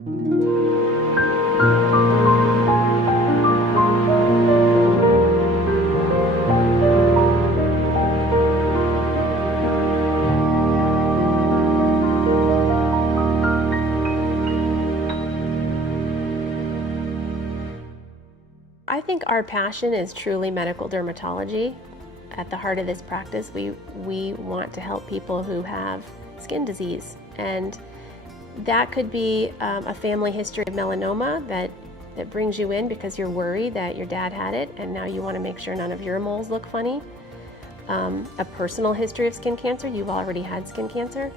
I think our passion is truly medical dermatology. At the heart of this practice, we want to help people who have skin disease. And that could be a family history of melanoma that brings you in because you're worried that your dad had it and now you want to make sure none of your moles look funny. A personal history of skin cancer, you've already had skin cancer.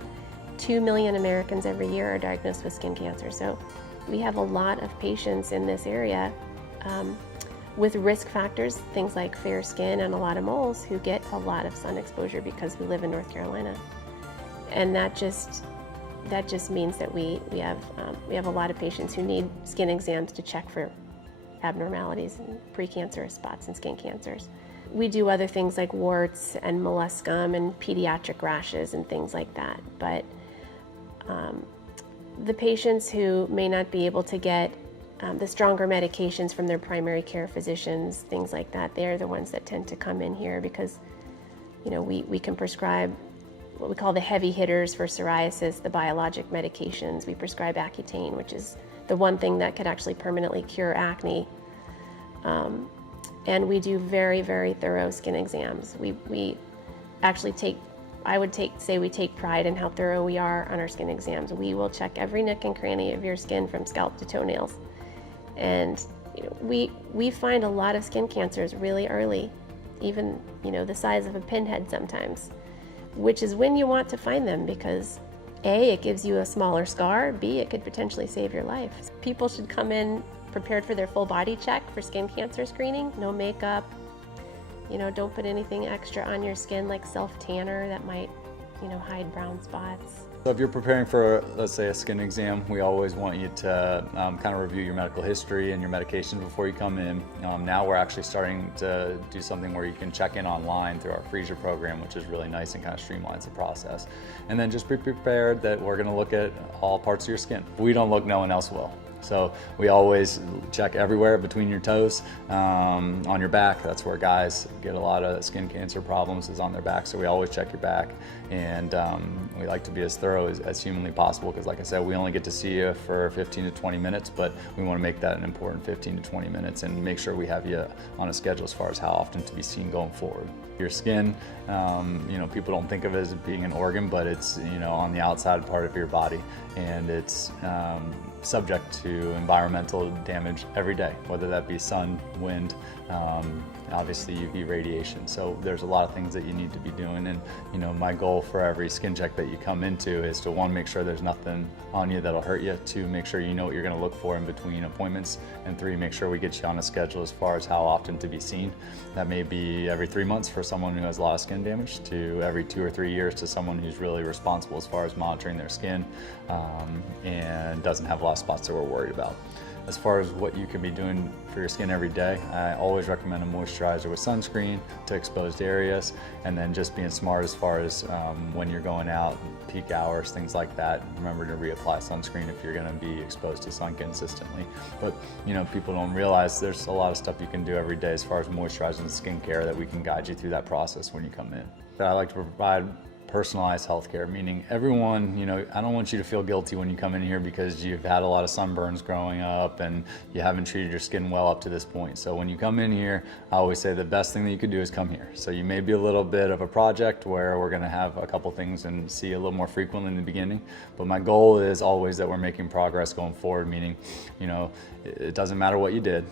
2 million Americans every year are diagnosed with skin cancer. So we have a lot of patients in this area with risk factors, things like fair skin and a lot of moles, who get a lot of sun exposure because we live in North Carolina. And that just means that we have a lot of patients who need skin exams to check for abnormalities and precancerous spots and skin cancers. We do other things like warts and molluscum and pediatric rashes and things like that. But the patients who may not be able to get the stronger medications from their primary care physicians, things like that, they're the ones that tend to come in here because, you know, we can prescribe what we call the heavy hitters for psoriasis, the biologic medications. We prescribe Accutane, which is the one thing that could actually permanently cure acne. And we do very, very thorough skin exams. We actually say we take pride in how thorough we are on our skin exams. We will check every nook and cranny of your skin from scalp to toenails. And you know, we find a lot of skin cancers really early, even, you know, the size of a pinhead sometimes, which is when you want to find them because A, it gives you a smaller scar, B, it could potentially save your life. People should come in prepared for their full body check for skin cancer screening. No makeup, you know, don't put anything extra on your skin like self-tanner that might, you know, hide brown spots. So if you're preparing for, let's say, a skin exam, we always want you to kind of review your medical history and your medications before you come in. Now we're actually starting to do something where you can check in online through our freezer program, which is really nice and kind of streamlines the process. And then just be prepared that we're going to look at all parts of your skin. If we don't look, no one else will. So we always check everywhere between your toes, on your back. That's where guys get a lot of skin cancer problems, is on their back. So we always check your back, and we like to be as thorough as humanly possible because, like I said, we only get to see you for 15 to 20 minutes, but we want to make that an important 15 to 20 minutes and make sure we have you on a schedule as far as how often to be seen going forward. Your skin, you know, people don't think of it as being an organ, but it's, you know, on the outside part of your body, and it's subject to environmental damage every day, whether that be sun, wind, obviously UV radiation. So there's a lot of things that you need to be doing, and you know, my goal for every skin check that you come into is to, one, make sure there's nothing on you that'll hurt you, two, make sure you know what you're going to look for in between appointments, and three, make sure we get you on a schedule as far as how often to be seen. That may be every 3 months for someone who has a lot of skin damage, to every 2 or 3 years to someone who's really responsible as far as monitoring their skin and doesn't have a lot of spots that we're worried about. As far as what you can be doing for your skin every day, I always recommend a moisturizer with sunscreen to exposed areas, and then just being smart as far as when you're going out, peak hours, things like that. Remember to reapply sunscreen if you're going to be exposed to sun consistently. But you know, people don't realize there's a lot of stuff you can do every day as far as moisturizing and skincare that we can guide you through that process when you come in. I like to provide personalized healthcare, meaning everyone, you know, I don't want you to feel guilty when you come in here because you've had a lot of sunburns growing up and you haven't treated your skin well up to this point. So when you come in here, I always say the best thing that you could do is come here. So you may be a little bit of a project where we're gonna have a couple things and see you a little more frequently in the beginning, but my goal is always that we're making progress going forward, meaning, you know, it doesn't matter what you did.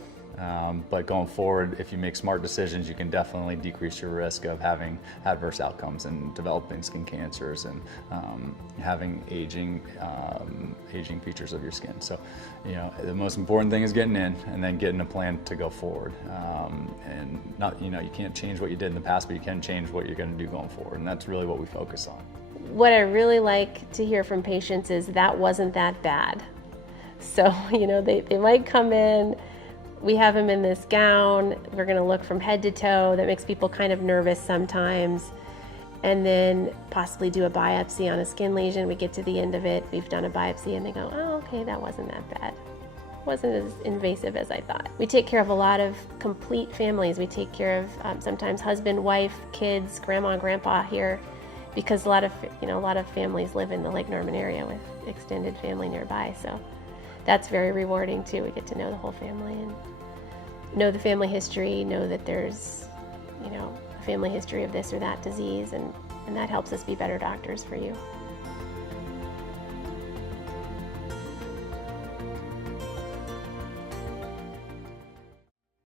But going forward, if you make smart decisions, you can definitely decrease your risk of having adverse outcomes and developing skin cancers and having aging features of your skin. So, you know, the most important thing is getting in and then getting a plan to go forward. And not, you know, you can't change what you did in the past, but you can change what you're going to do going forward. And that's really what we focus on. What I really like to hear from patients is that wasn't that bad. So, you know, they might come in, we have him in this gown, we're gonna look from head to toe, that makes people kind of nervous sometimes. and then possibly do a biopsy on a skin lesion. We get to the end of it, we've done a biopsy, and they go, oh, okay, that wasn't that bad. Wasn't as invasive as I thought. We take care of a lot of complete families. We take care of sometimes husband, wife, kids, grandma and grandpa here, because a lot of families live in the Lake Norman area with extended family nearby. So that's very rewarding too. We get to know the whole family and know the family history, know that there's a family history of this or that disease, and that helps us be better doctors for you.